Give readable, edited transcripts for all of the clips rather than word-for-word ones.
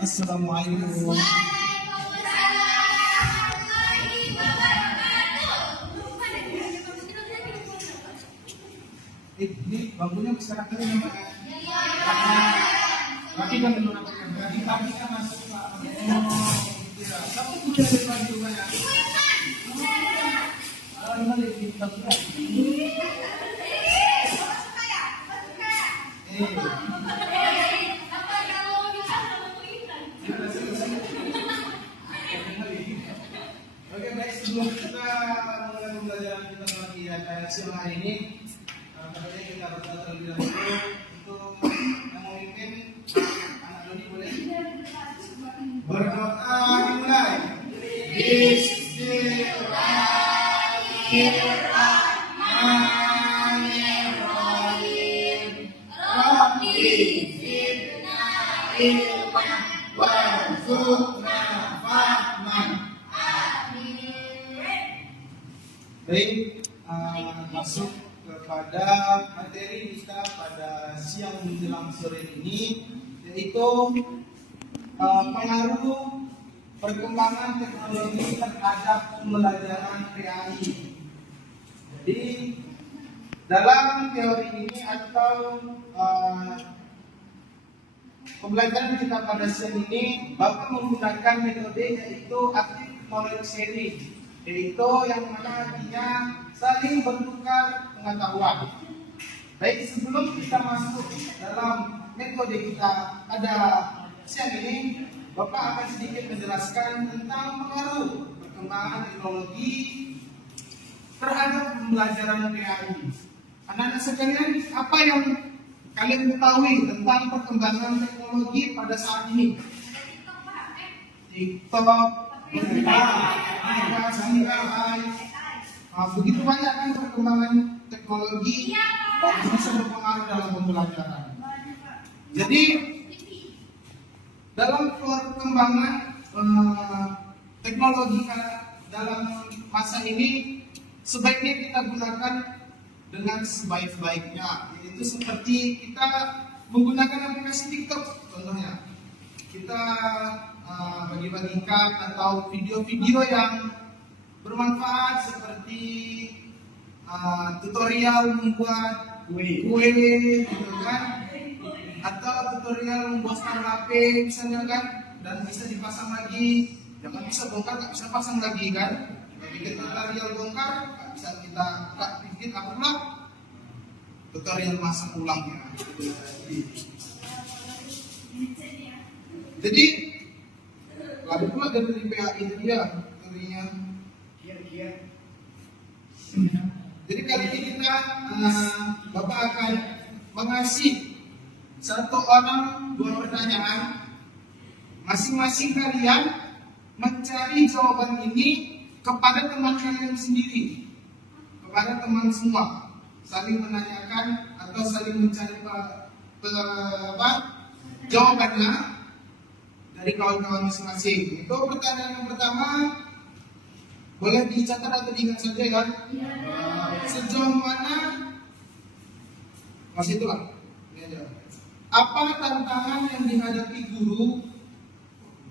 Assalamualaikum. Ini bangkunya besar kali ya, Mbak? Lagi kan menggunakan berarti pagi kan masuk Pak. Tapi tidak ada pagi juga ya. Ini di bangkunya. Oke baik, sebelum kita mulai pembelajaran kita lagi ya siang hari ini, tentunya kita berdoa terlebih dahulu untuk yang memimpin anak Doni boleh berdoa dimulai. Bismillahirrahmanirrahim. Rabbi zidna ilman warzuqna fahman. Baik, masuk kepada materi kita pada siang menjelang sore ini, yaitu pengaruh perkembangan teknologi terhadap pembelajaran PAI. Jadi dalam teori ini atau pembelajaran kita pada siang ini, Bapak menggunakan metode yaitu active knowledge sharing, yaitu yang mana artinya saling bertukar pengetahuan. Baik, sebelum kita masuk dalam metode kita pada siang ini, Bapak akan sedikit menjelaskan tentang pengaruh perkembangan teknologi terhadap pembelajaran PAI. Anak-anak sekalian, apa yang kalian ketahui tentang perkembangan teknologi pada saat ini? TikTok, begitu banyak kan perkembangan teknologi yang bisa berpengaruh dalam pembelajaran. Jadi dalam perkembangan teknologi dalam masa ini sebaiknya kita gunakan dengan sebaik-baiknya, yaitu seperti kita menggunakan aplikasi TikTok contohnya. Kita bagi-bagikan atau video-video yang bermanfaat seperti tutorial membuat kue gitu kan, atau tutorial membuat HP misalnya kan, dan bisa dipasang lagi. Jangan bisa bongkar, nggak bisa pasang lagi kan. Bikin tutorial bongkar, nggak bisa kita bikin apa pula tutorial masang ulang ya. Jadi ada pula dari PAI dia teorinya. Jadi kali ini kita Bapak akan mengasih satu orang dua pertanyaan. Masing-masing kalian mencari jawaban ini kepada teman kalian sendiri, kepada teman semua, saling menanyakan atau saling mencari jawabannya dari kawan-kawan masing-masing. Itu pertanyaan yang pertama, boleh dicatat atau diingat saja kan? Sejauh mana? Masih itulah. Apa tantangan yang dihadapi guru?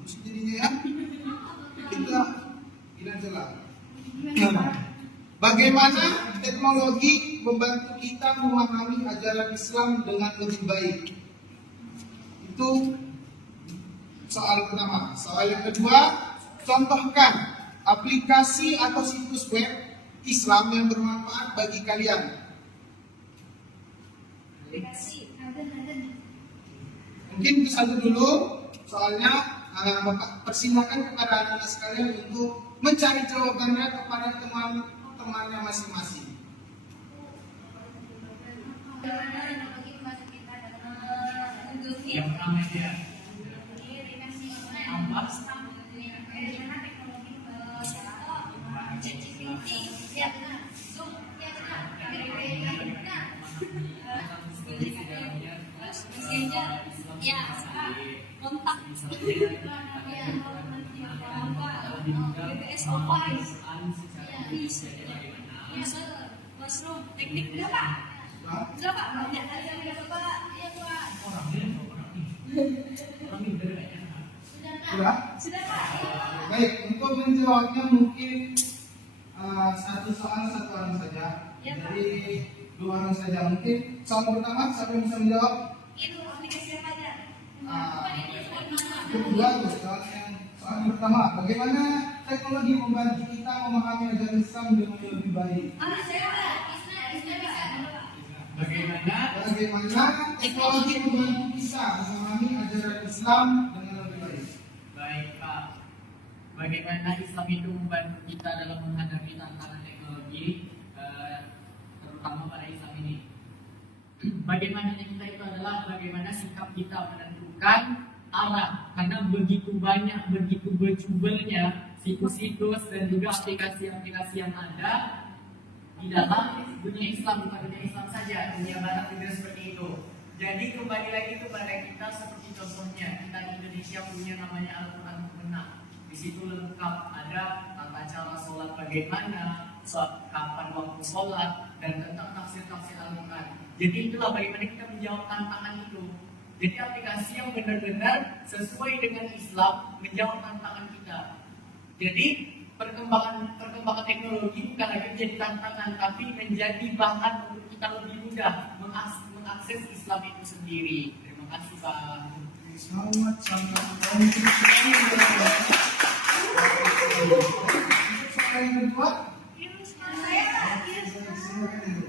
Jadinya ya, kita tidak jelas. Bagaimana teknologi membantu kita memahami ajaran Islam dengan lebih baik? Itu soal pertama. Soal yang kedua, contohkan aplikasi atau situs web Islam yang bermanfaat bagi kalian. Mungkin itu satu dulu, soalnya Bapak persilahkan kepada anak-anak sekalian untuk mencari jawabannya kepada teman-temannya masing-masing. Yang pertama dia kontak mushroom teknik berapa? Berapa banyak kali yang Bapak ya Pak? Sudah? Sudah Pak. Baik, untuk menjawabnya mungkin satu soal satu orang saja. Ya, Pak. Jadi 2 orang saja. Mungkin soal pertama siapa yang bisa menjawab? Itu aplikasi apa aja? Kedua tuh soal pertama, bagaimana teknologi membantu kita memahami ajaran Islam dengan lebih baik? Anak saya Pak. Isna bisa. Bagaimana teknologi membantu kita memahami ajaran Islam dengan lebih baik? Baik Pak, bagaimana Islam itu membantu kita dalam menghadapi tantangan teknologi, terutama pada Islam ini. Bagaimana kita itu adalah bagaimana sikap kita menentukan arah, karena begitu banyak, begitu berjubelnya situs-situs dan juga aplikasi-aplikasi yang ada di dalam dunia Islam, bukan dunia Islam saja, dunia barat juga seperti itu. Jadi kembali lagi kepada kita, seperti contohnya kita di Indonesia punya namanya Al-Quran Mukmenah. Di situ lengkap ada tata cara sholat bagaimana, kapan waktu sholat, dan tentang tafsir-tafsir Al-Quran. Jadi itulah bagaimana kita menjawab tantangan itu. Jadi aplikasi yang benar-benar sesuai dengan Islam menjawab tantangan kita. Jadi perkembangan teknologi bukan lagi menjadi tantangan, tapi menjadi bahan untuk kita lebih mudah mengakses Islam itu sendiri. Terima kasih Pak. Sangat Soal yang kedua,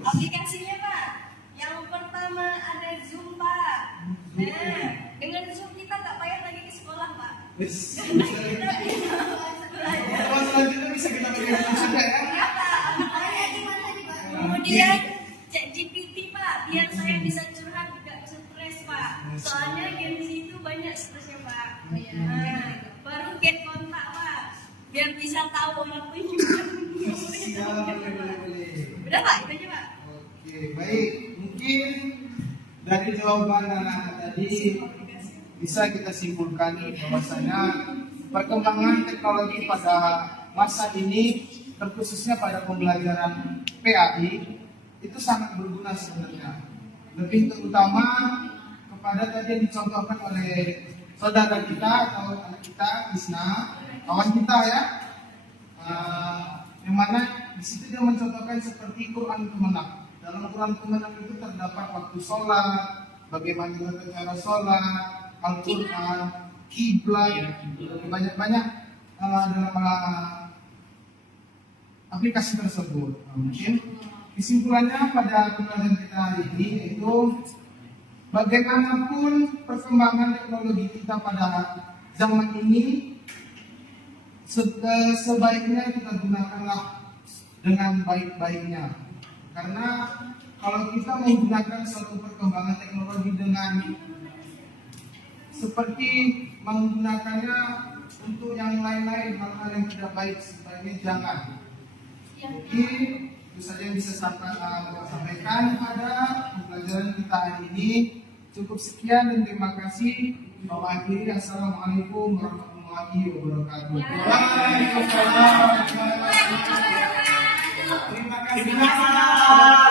Aplikasinya Pak. Yang pertama ada Zoom Pak. Nah, dengan Zoom kita nggak payah lagi ke sekolah Pak. selanjutnya bisa kita berikan juga ya. Ya Pak. Kemudian cek GPT Pak, biar saya bisa curhat tidak stres Pak. Soalnya Gen Z itu banyak stresnya Pak. Nah, baru get kontak Pak, biar bisa tahu orang punya. Boleh. Udah Pak, itu aja Pak. Oke, baik. Mungkin dari jawaban anak tadi bisa kita simpulkan bahwasanya perkembangan teknologi pada masa ini, terkhususnya pada pembelajaran PAI, itu sangat berguna sebenarnya. Lebih terutama kepada tadi yang dicontohkan oleh saudara kita atau anak kita, Isna, kawan kita ya, yang mana di situ dia mencontohkan seperti Quran Kemenang. Dalam Quran Kemenang itu terdapat waktu sholat, bagaimana cara sholat, Al-Quran, kiblat, banyak-banyak dalam aplikasi tersebut. Mungkin kesimpulannya pada pembelajaran kita hari ini yaitu bagaimanapun perkembangan teknologi kita pada zaman ini, sebaiknya kita gunakanlah dengan baik-baiknya. Karena kalau kita menggunakan suatu perkembangan teknologi dengan seperti menggunakannya untuk yang lain-lain, hal-hal yang tidak baik, sebaiknya jangan. Mungkin itu saja yang bisa sampaikan pada pembelajaran kita hari ini. Cukup sekian dan terima kasih. Akhiri, assalamualaikum warahmatullahi wabarakatuh. Waalaikumsalam. Terima kasih.